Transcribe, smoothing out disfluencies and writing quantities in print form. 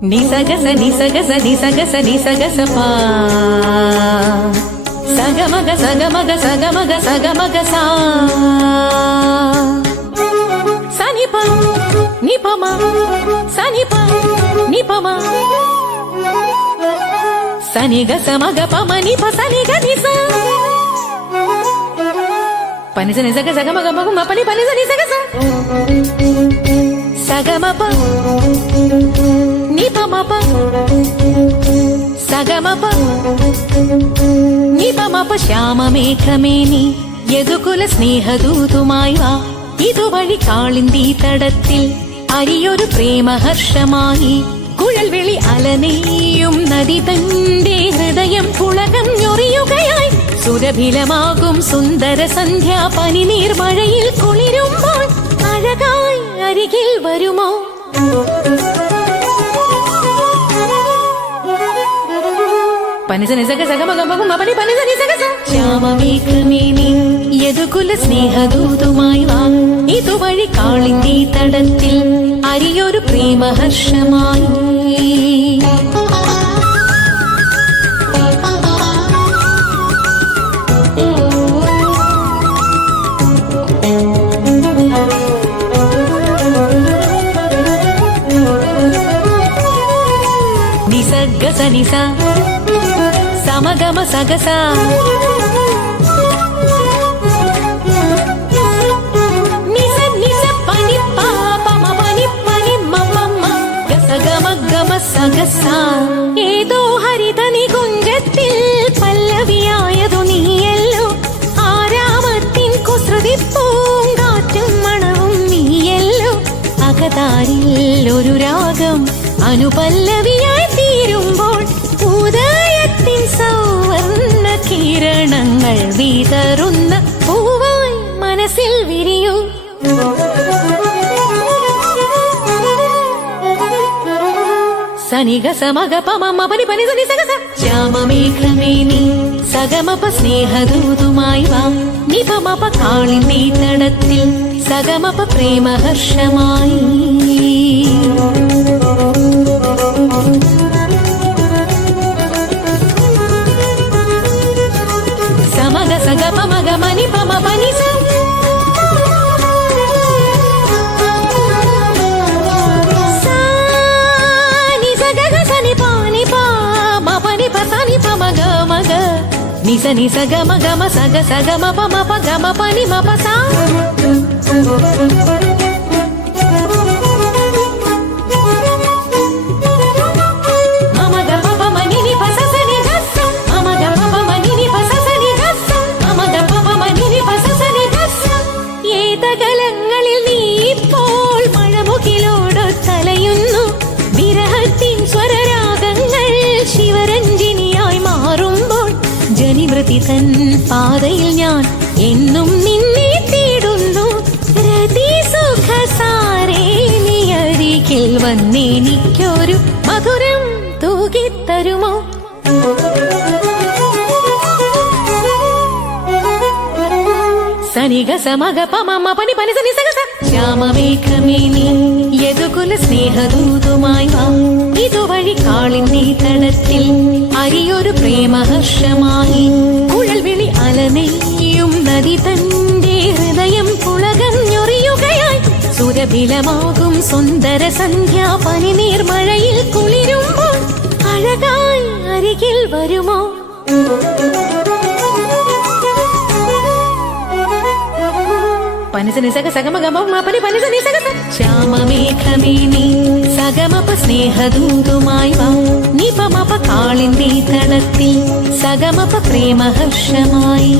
నిసగస నిసగస నిసగస నిసగస పా సగమగ సగమగ సగమగ సగమగ సా సనిప నిపమ సనిప నిపమ సనిగ సమగ పమ నిప సనిగ నిస పనిస నిసగ సగమగ మగ పని పనిస నిసగస సగమప నిపమప సగమప നിപമപ ശ്യാമമേഘമേനി യദുകുല സ്നേഹദൂതുമായി വാ ഇതുവഴി കാളിന്തി തടത്തിൽ അരിയൊരു പ്രേമഹർഷമായി കുഴൽവിളി അലനെയ്യും നദി തന്റെ ഹൃദയം പുളകം ഞൊറിയുകയായി സുരഭിലമാകും സുന്ദര സന്ധ്യാ പനിനീർ മഴയിൽ കുളിരുമ്പോൾ അഴകായി അരികിൽ വരുമോ പനിസ നിസഗ സഗമഗ മഗ പനി പനിസ നിസഗ ശ്യാമമേഘമേനി യദുകുല സ്നേഹദൂതുമായി വാ ഇതുവഴി കാളിന്തി തടത്തിൽ അരിയൊരു പ്രേമഹർഷമായി നിസഗസ നിസ സമഗമ സഗസ നിസ നിസ പനി പാപമ പനി പനി മമ ഗസഗമ ഗമ സഗസ ഏതോ ഹരിത നികുഞ്ചത്തിൽ പല്ലവിയായതു നീയല്ലോ ആരാമത്തിൻ കുസൃതി പൂങ്കാറ്റും മണവും നീയല്ലോ അകതാരിൽ ഒരു രാഗം അനുപല്ലവിയായി തീരുമ്പോൾ ഉദയത്തിൻ സൗവർണ്ണ കിരണങ്ങൾ വിതറുന്ന പൂവായി മനസ്സിൽ വിരിയൂ സനിഗ സമഗ പമ പനി പനി സനി സഗസ ശ്യാമമേഘമേനി സഗമപ സ്നേഹദൂതുമായി വാ നിപമപ കാളിന്തി തടത്തിൽ സഗമപ പ്രേമഹർഷമായി സമഗ സഗ പമഗ മനി പമ പനി സ നി സഗ സനി പനി പ മ പനി പ സനി പമ ഗ മഗ നി സ നി സഗ മഗ മ സഗ സഗ മ പ മ പ ഗ മ പനി മ പ സ തൻ പാതയിൽ ഞാൻ എന്നും നിന്നെ തേടുന്നു രതിസുഖസാരേ നീ അരികിൽ വന്നെനിക്കൊരു മധുരം തൂകിത്തരുമോ സനിഗ സമഗ പമ പനി പനി സനി സഗസ ശ്യാമമേഘമേനി യദുകുല സ്നേഹദൂതുമായി വാ ഇതുവഴി കാളിന്തി തടത്തിൽ അരിയൊരു പ്രേമഹർഷമായി കുഴൽവിളി അലനെയ്യും നദി തന്റെ ഹൃദയം പുളകം ഞൊറിയുകയായി സുരഭിലമാകും സുന്ദര സന്ധ്യാ പനിനീർ മഴയിൽ കുളിരുമ്പോൾ അഴകായി അരികിൽ വരുമോ പനിസ നിസഗ സഗമഗ മ പനി പനിസ നിസഗ ശ്യാമമേഘമേനി സഗമപ സ്നേഹദൂതുമായി വാ നിപമപ കാളിന്തി തടത്തിൽ സഗമപ പ്രേമഹർഷമായി